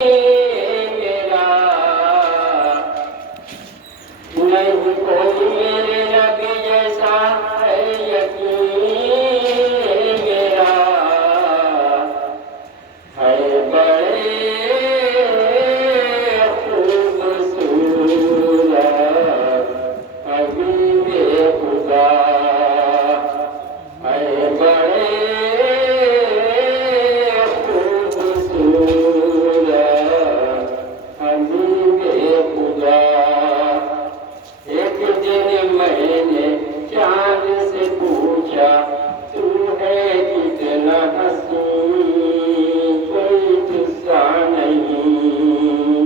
मेरा नहीं कोई मेरे नबी जैसा है यकीन मेरा है बड़े खूबसूरत हबीबे खुदा है बड़े खूबसूरत हबीबे खुदा। एक दिन मैंने चाँद से पूछा तू है कितना हसीन कोई तुझसा नहीं।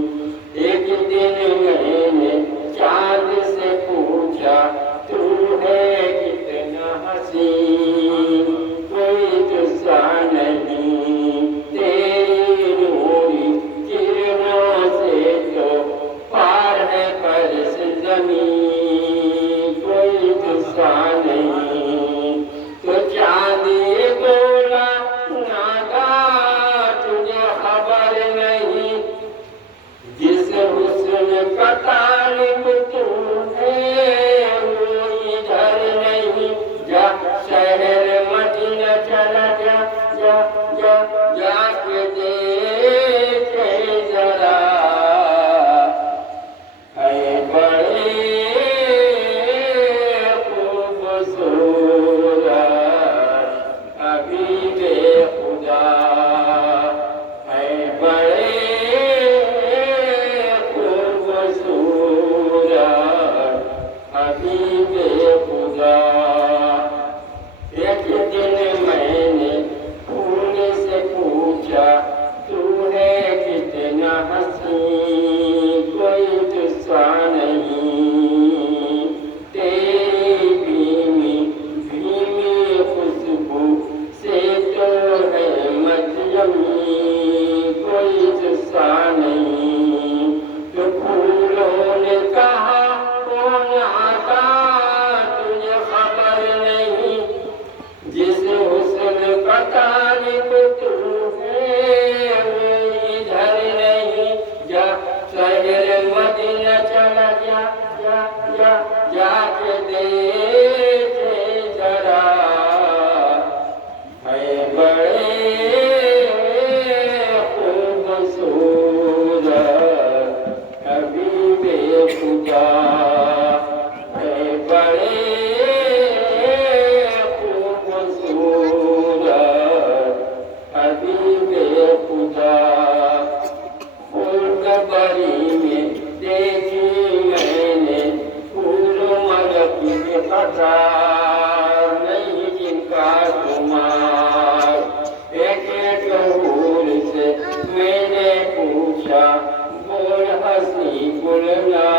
एक दिन मैंने चाँद से पूछा तू है कितना हसीन कोई तुझसा नहीं। तेरी नूरी किरणों से तो पार है फर्श ज़मीन कोई तुझसा नहीं। तो चाँद ये बोला नादा तुझे खबर नहीं जिस हुस्न का तालिब तू है वो इधर नहीं। जा शहर मदीना चला जा जा जा जाके देखे जरा है बड़े खूबसूरत हबीबे खुदा है बड़े खूबसूरत हबीबे खुदा। एक दिन मैंने फूल से पूछा तू है कितना हसीन कोई तुझसा नहीं। तेरी भीमी भीमी खुशबू से तो है मजयमी कोई तुझसा नहीं। तो फूलों ने कहा कौन आता तुझे खबर नहीं जिस हुस्न का तालिब तू है वो इधर नहीं। जा शहर मदीना चला जा जा जा जाके देखे जरा है बड़े खूबसूरत हबीबे खुदा है बड़े खूबसूरत हबीबे खुदा। फूलबरी में देखी मैंने फूल मलक के कतार नहीं जिनका तुम्हार। एक एक हूर से मैंने पूछा बोल हंसी बोलना